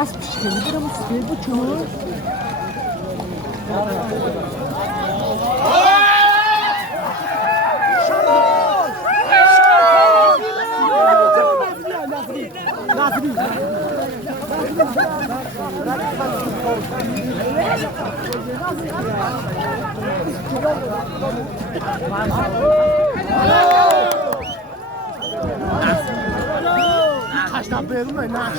Az pişkeli bir ama sıkıyı bu çuğu. Kaçtan beri mi? Naş.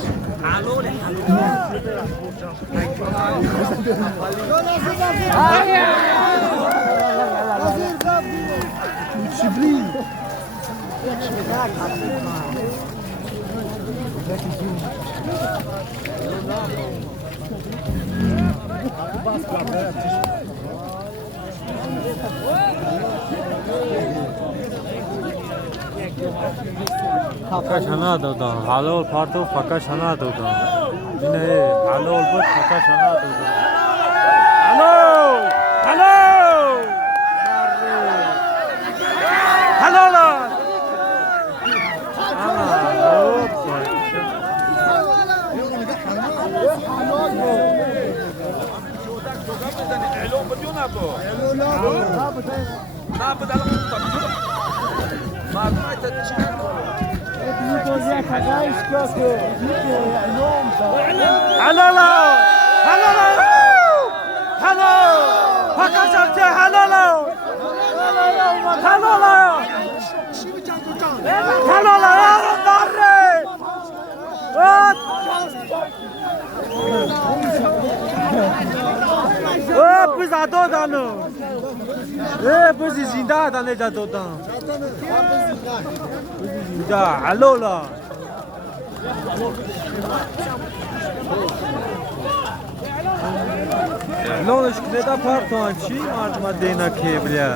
Şibli. Fakashana dodan, halol parto fakashana dodan. Yine halol but fakashana dodan. Halol, halol, halol. Halal, halal, halal. Fakashante halal, halal, halal. Darre. Biz adodanı. Biz zinda adane adodan. Zinda, alola. Lonish, kde da parto anči, marma dena keblja.